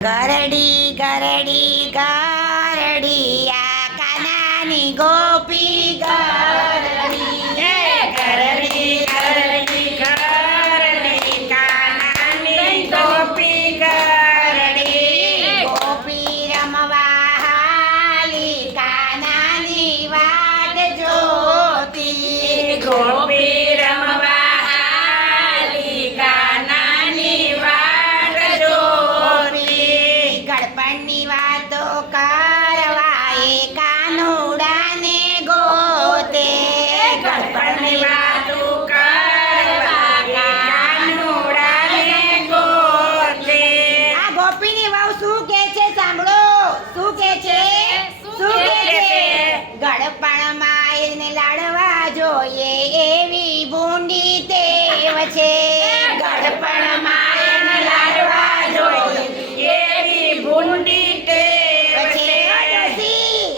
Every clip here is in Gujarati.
ગરડી ગરડી ગરડી આ કાનાની ગોપી ગરડી ગરડી ગરડી ગરડી કાનાની ગોપી ગરડી ગોપી રમવા હાલી કાનાની વાટ જોતી ગોપી રમવા હાલી કાનાની વાટ જોતી ગળપણની વાતો કરવા એ કાનુડાને ગોતે ગળપણની વાતો કરવા કાનુડાને ગોતે આ ગોપીની વાવ શું કહે છે સાંભળો શું કહે છે ગળપણમાં એને લાડવા જોઈએ એવી ભૂંડી ટેવ છે ગળપણમાં એને લાડવા જોઈએ એવી ભૂંડી ટેવ છે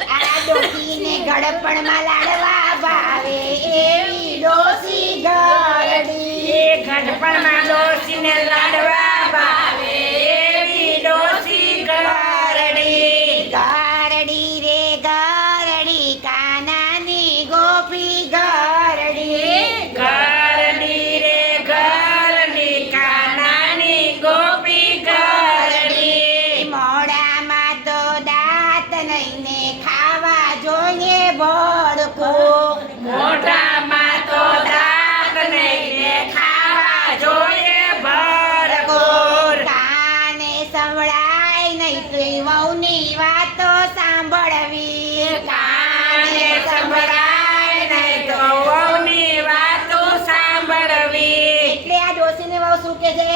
આ ડોસીને ગળપણમાં લાડવા ભાવે એવી ડોસી ગરડી ગળપણમાં ડોસીને લાડવા ભાવે એવી ડોસી ગરડી ગરડી રે ગરડી કાનાની ગોપી ગરડી ગરડી રે ગરડી કાનાની ગોપી ગરડી મોઢામાં તો દાંત નહીં ને ખાવા જોઈએ ભડકું મોઢામાં તો દાંત નહીં ને ખાવા જોઈએ ભડકું કાને સંભળાય નહીં તો વહુની વાતો સાંભળવી કાને સંભળાય નહીં તો વહુની વાતો સાંભળવી એટલે આ ડોસીની વહુ શું કહે છે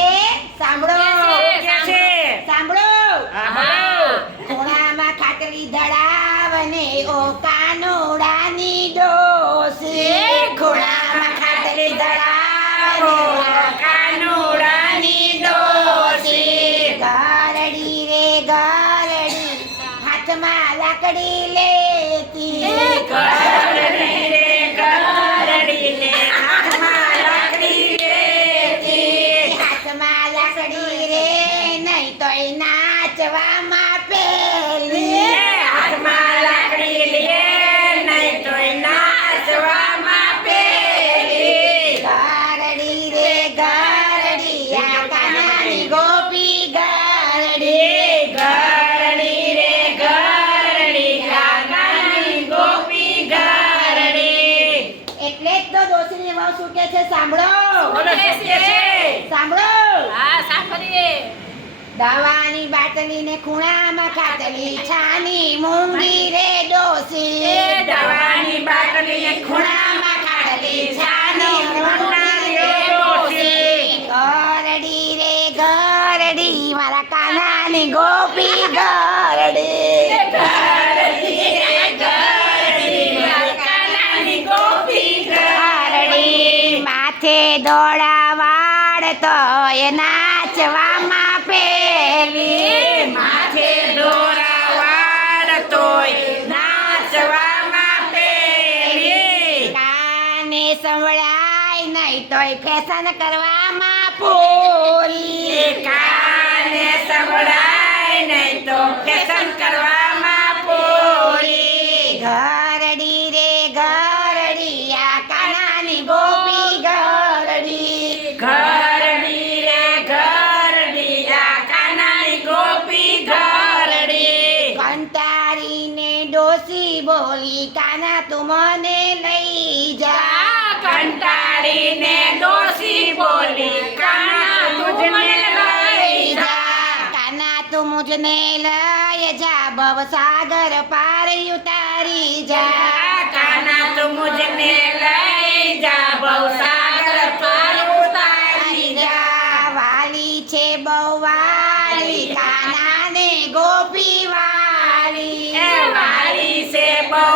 સાંભળો સાંભળો ખૂણામાં ખાટલી ધડાવને ઓ કાનુડાની ડોસી ખૂણામાં ખાટલી ધડાવને ઓ કાનુડાની ડોસી ગરડી રે ગરડી હાથમાં લાકડી લેતી ગરડી રે ગરડી ને હાથમાં લાકડી લેતી હાથમાં લાકડી રે નહીં તોય નાચવામાં પેલી હાથમાં લાકડી લે નહીં તોય નાચવામાં પેલી ગરડી રે ગરડી આ કાનાની ગોપી ગરડી ગરડી રે ગરડી કાનાની ગોપી ગરડી એટલે જ તો ડોસીની વહુ શું કહે છે સાંભળો સાંભળો દવાની બાટલી ને ખૂણામાં ખાટલી છાની મૂંગી રે ડોસી દવાની બાટલી ને ખૂણામાં ખાટલી છાની મૂંગી રે ડોસી ગરડી રે ગરડી મારા કાનાની ગોપી ગરડી ગરડી રે ગરડી મારા કાનાની ગોપી ગરડી માથે દોડા વાળ તો એ નાચવામાં પેલી માથે દોરા વાળ તોય નાચવામાં પેલી કાને સંભળાય નહીં તોય ફેશન કરવામાં પૂરી કાને સંભળાય નહીં તો ફેશન કરવામાં પૂરી ગરડી રે ગરડી આ કાનાની ગોપી ગરડી ગરડી રે ગરડી આ કાનાની ગોપી ગરડી કંટાળીને ડોસી બોલી કાના તું મને લઈ જા કંટાળીને ડોસી બોલી કાના તું મને લઈ જા કાના તું મુझने લઈ જા ભવસાગર પાર ઉતારી જા કાના તું મુझने લઈ જા ભવસાગર પાર ઉતારી જા વાલી છે બહુ વાલી કાનાને ગોપી વાલી વાલી છે બહુ